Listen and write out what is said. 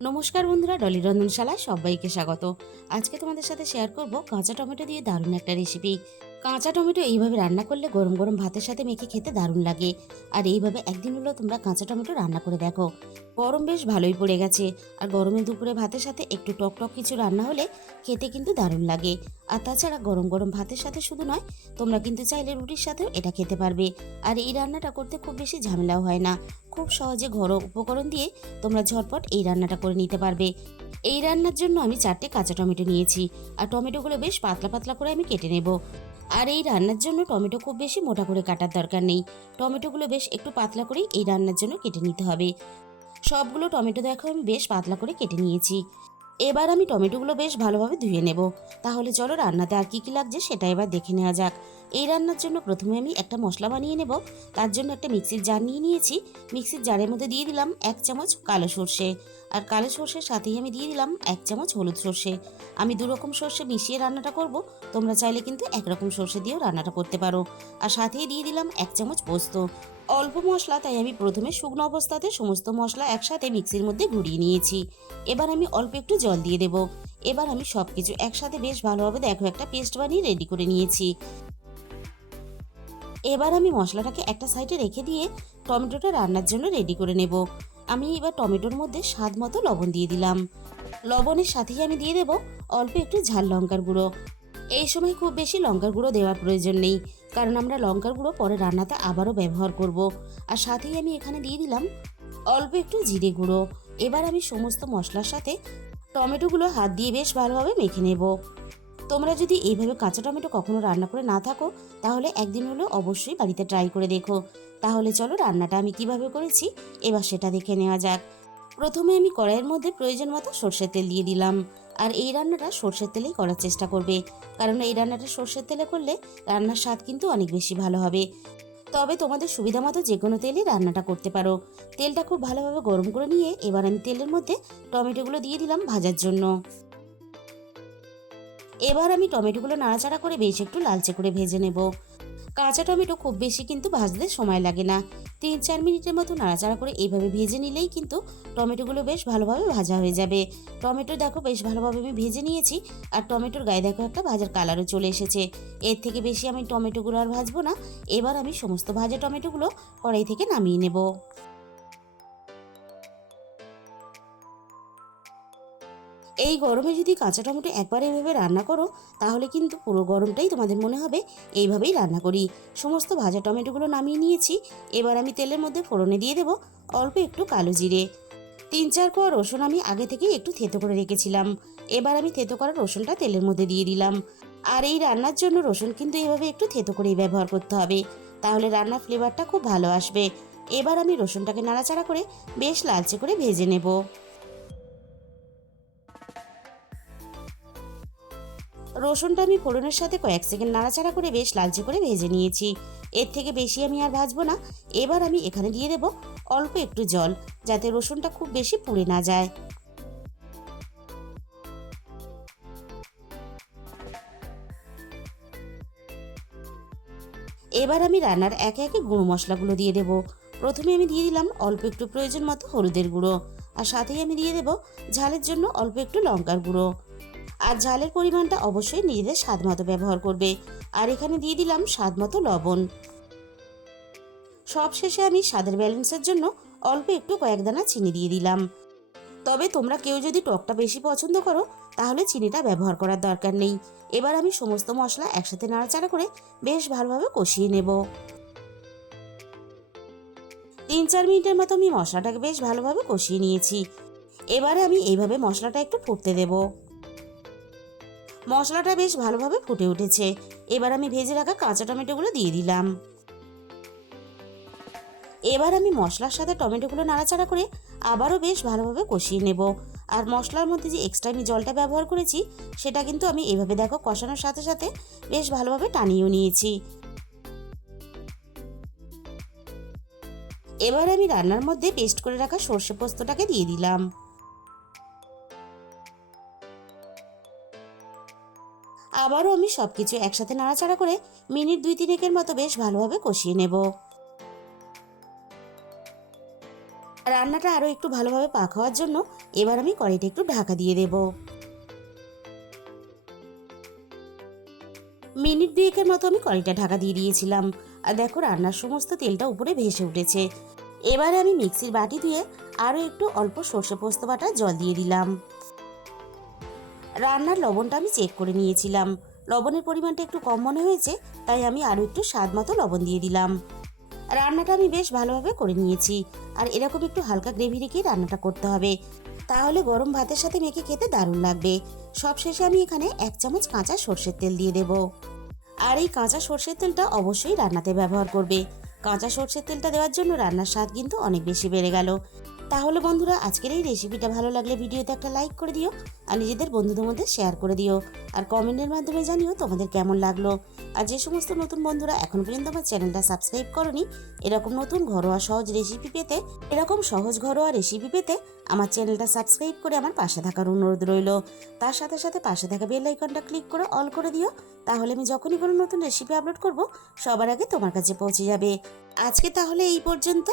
নমস্কার বন্ধুরা, ডলি রন্ধনশালায় সবাইকে স্বাগত। আজকে তোমাদের সাথে শেয়ার করব কাঁচা টমেটো দিয়ে দারুণ একটা রেসিপি। কাঁচা টমেটো এইভাবে রান্না করলে গরম গরম ভাতের সাথে মেখে খেতে দারুণ লাগে। আর এইভাবে একদিন হলো তোমরা কাঁচা টমেটো রান্না করে দেখো। গরম বেশ ভালোই পড়ে গেছে, আর গরমের দুপুরে ভাতের সাথে একটু টক টক কিছু রান্না হলে খেতে কিন্তু দারুণ লাগে। আর তাছাড়া গরম গরম ভাতের সাথে শুধু নয়, তোমরা কিন্তু চাইলে রুটির সাথেও এটা খেতে পারবে। আর এই রান্নাটা করতে খুব বেশি ঝামেলাও হয় না। খুব সহজে ঘরোয়া উপকরণ দিয়ে তোমরা ঝটপট এই রান্নাটা করে নিতে পারবে। এই রান্নার জন্য আমি 4টে কাঁচা টমেটো নিয়েছি, আর টমেটোগুলো বেশ পাতলা পাতলা করে আমি কেটে নেব। আর এই রান্নার জন্য টমেটো খুব বেশি মোটা করে কাটার দরকার নেই। টমেটোগুলো বেশ একটু পাতলা করেই এই রান্নার জন্য কেটে নিতে হবে। সবগুলো টমেটো দেখো আমি বেশ পাতলা করে কেটে নিয়েছি। এবার আমি টমেটোগুলো বেশ ভালোভাবে ধুয়ে নেব। তাহলে চলো রান্নাতে আর কি কি লাগছে সেটা এবার দেখে নেওয়া যাক। এই রান্নার জন্য প্রথমে আমি একটা মশলা বানিয়ে নেব। তার জন্য একটা মিক্সির জার নিয়ে নিয়েছি। মিক্সির জারের মধ্যে দিয়ে দিলাম 1 চামচ কালো সর্ষে, আর কালো সর্ষের সাথেই আমি দিয়ে দিলাম 1 চামচ হলুদ সর্ষে। আমি দুরকম সর্ষে মিশিয়ে রান্নাটা করব। তোমরা চাইলে কিন্তু একরকম সর্ষে দিয়েও রান্নাটা করতে পারো। আর সাথেই দিয়ে দিলাম 1 চামচ পোস্ত। অল্প মশলা, তাই আমি প্রথমে শুকনো অবস্থাতে সমস্ত মশলা একসাথে মিক্সির মধ্যে ঘুরিয়ে নিয়েছি। এবার আমি অল্প একটু জল দিয়ে দেব। এবার আমি সবকিছু একসাথে বেশ ভালোভাবে দেখো একটা পেস্ট বানিয়ে রেডি করে নিয়েছি। এবার আমি মশলাটাকে একটা সাইডে রেখে দিয়ে টমেটোটা রান্নার জন্য রেডি করে নেব। আমি এবার টমেটোর মধ্যে স্বাদ মতো লবণ দিয়ে দিলাম। লবণের সাথেই আমি দিয়ে দেব অল্প একটু ঝাল লঙ্কার গুঁড়ো। এই সময় খুব বেশি লঙ্কার গুঁড়ো দেওয়ার প্রয়োজন নেই, কারণ আমরা লঙ্কার গুঁড়ো পরে রান্নাতে আবারও ব্যবহার করব। আর সাথেই আমি এখানে দিয়ে দিলাম অল্প একটু জিরে গুঁড়ো। এবার আমি সমস্ত মশলার সাথে টমেটোগুলো হাত দিয়ে বেশ ভালোভাবে মেখে নেব। তোমরা যদি এইভাবে কাঁচা টমেটো কখনো রান্না করে না থাকো, তাহলে একদিন হলেও অবশ্যই বাড়িতে ট্রাই করে দেখো। তাহলে চলো রান্নাটা আমি কিভাবে করেছি এবার সেটা দেখে নেওয়া যাক। প্রথমে আমি কড়াইয়ের মধ্যে প্রয়োজন মতো সর্ষের তেল দিয়ে দিলাম। আর এই রান্নাটা সর্ষের তেলেই করার চেষ্টা করবে, কারণ এই রান্নাটা সর্ষের তেলে করলে রান্নার স্বাদ কিন্তু অনেক বেশি ভালো হবে। তবে তোমাদের সুবিধা মতো যে কোনো তেলে রান্নাটা করতে পারো। তেলটা খুব ভালোভাবে গরম করে নিয়ে এবার আমি তেলের মধ্যে টমেটোগুলো দিয়ে দিলাম ভাজার জন্য। এবার আমি টমেটোগুলো নাড়াচাড়া করে বেশ একটু লালচে করে ভেজে নেব। কাঁচা টমেটো খুব বেশি কিন্তু ভাজতে সময় লাগে না। 3-4 মিনিটের মতো নাড়াচাড়া করে এইভাবে ভেজে নিলেই কিন্তু টমেটোগুলো বেশ ভালোভাবে ভাজা হয়ে যাবে। টমেটো দেখো বেশ ভালোভাবে আমি ভেজে নিয়েছি, আর টমেটোর গায়ে দেখো একটা ভাজার কালারও চলে এসেছে। এর থেকে বেশি আমি টমেটোগুলো আর ভাজবো না। এবার আমি সমস্ত ভাজা টমেটোগুলো কড়াই থেকে নামিয়ে নেব। এই গরমে যদি কাঁচা টমেটো একবার এইভাবে রান্না করো, তাহলে কিন্তু পুরো গরমটাই তোমাদের মনে হবে এইভাবেই রান্না করি। সমস্ত ভাজা টমেটোগুলো নামিয়ে নিয়েছি। এবার আমি তেলের মধ্যে ফোড়নে দিয়ে দেবো অল্প একটু কালো জিরে। 3-4 কোয়া রসুন আমি আগে থেকেই একটু থেতো করে রেখেছিলাম। এবার আমি থেতো করা রসুনটা তেলের মধ্যে দিয়ে দিলাম। আর এই রান্নার জন্য রসুন কিন্তু এভাবে একটু থেতো করেই ব্যবহার করতে হবে, তাহলে রান্নার ফ্লেভারটা খুব ভালো আসবে। এবার আমি রসুনটাকে নাড়াচাড়া করে বেশ লালচে করে ভেজে নেব। রসুনটা আমি ফোড়নের সাথে কয়েক সেকেন্ড নাড়াচাড়া করে বেশ লালচে করে ভেজে নিয়েছি। এর থেকে বেশি আমি আর ভাজবো না। এবার আমি এখানে দিয়ে দেব অল্প একটু জল, যাতে রসুনটা খুব বেশি পুড়ে না যায়। এবার আমি রান্নার একে একে গুঁড়ো মশলাগুলো দিয়ে দেব। প্রথমে আমি দিয়ে দিলাম অল্প একটু প্রয়োজন মতো হলুদের গুঁড়ো, আর সাথেই আমি দিয়ে দেব ঝালের জন্য অল্প একটু লঙ্কার গুঁড়ো। আর ঝালের পরিমাণটা অবশ্যই নিজেদের স্বাদ মতো ব্যবহার করবে। আর এখানে দিয়ে দিলাম স্বাদ মতো লবণ। সবশেষে আমি স্বাদের ব্যালেন্সের জন্য অল্প একটু কয়েক দানা চিনি দিয়ে দিলাম। তবে তোমরা কেউ যদি টকটা বেশি পছন্দ করো, তাহলে চিনিটা ব্যবহার করার দরকার নেই। এবার আমি সমস্ত মশলা একসাথে নাড়াচাড়া করে বেশ ভালোভাবে কষিয়ে নেব। 3-4 মিনিটের মতো আমি মশলাটাকে বেশ ভালোভাবে কষিয়ে নিয়েছি। এবারে আমি এইভাবে মশলাটা একটু ফুটতে দেব। মশলাটা বেশ ভালোভাবে ফুটে উঠেছে। এবার আমি ভেজে রাখা কাঁচা টমেটোগুলো দিয়ে দিলাম। এবার আমি মশলার সাথে টমেটোগুলো নাড়াচাড়া করে আবারও বেশ ভালোভাবে কষিয়ে নেব। আর মশলার মধ্যে যে এক্সট্রা আমি জলটা ব্যবহার করেছি, সেটা কিন্তু আমি এভাবে দেখো কষানোর সাথে সাথে বেশ ভালোভাবে টানিয়েও নিয়েছি। এবার আমি রান্নার মধ্যে পেস্ট করে রাখা সর্ষে পোস্তটাকে দিয়ে দিলাম। আবারও আমি সবকিছু একসাথে নাড়াচাড়া করে মিনিট 2-3 মতো বেশ ভালোভাবে কষিয়ে নেব। রান্নাটা আরও একটু ভালোভাবে পাক হওয়ার জন্য এবার আমি কড়াইটা একটু ঢাকা দিয়ে দেব। মিনিট দুয়েকের মতো আমি কড়াইটা ঢাকা দিয়ে দিয়েছিলাম। আর দেখো রান্নার সমস্ত তেলটা উপরে ভেসে উঠেছে। এবারে আমি মিক্সির বাটি দিয়ে আরও একটু অল্প সর্ষে পোস্ত বাটা জল দিয়ে দিলাম। রান্নার লবণটা আমি চেক করে নিয়েছিলাম, লবণের পরিমাণটা একটু কম মনে হয়েছে, তাই আমি আরও একটু স্বাদ মতো লবণ দিয়ে দিলাম। রান্নাটা আমি বেশ ভালোভাবে করে নিয়েছি। আর এরকম একটু হালকা গ্রেভি রেখেই রান্নাটা করতে হবে, তাহলে গরম ভাতের সাথে মেখে খেতে দারুণ লাগবে। সবশেষে আমি এখানে 1 চামচ কাঁচা সর্ষের তেল দিয়ে দেব। আর এই কাঁচা সর্ষের তেলটা অবশ্যই রান্নাতে ব্যবহার করবে। কাঁচা সর্ষের তেলটা দেওয়ার জন্য রান্নার স্বাদ কিন্তু অনেক বেশি বেড়ে গেল। তাহলে বন্ধুরা, আজকের এই রেসিপিটা ভালো লাগলে ভিডিওতে একটা লাইক করে দিও, আর নিজেদের বন্ধুদের মধ্যে শেয়ার করে দিও, আর কমেন্টের মাধ্যমে জানিও তোমাদের কেমন লাগলো। আর যে সমস্ত নতুন বন্ধুরা এখন পর্যন্ত আমার চ্যানেলটা সাবস্ক্রাইব করনি, এরকম নতুন ঘরোয়া সহজ রেসিপি পেতে, আমার চ্যানেলটা সাবস্ক্রাইব করে আমার পাশে থাকার অনুরোধ রইল। তার সাথে সাথে পাশে থাকা বেল আইকনটা ক্লিক করে অল করে দিও, তাহলে আমি যখনই কোনো নতুন রেসিপি আপলোড করব সবার আগে তোমার কাছে পৌঁছে যাবে। আজকে তাহলে এই পর্যন্ত।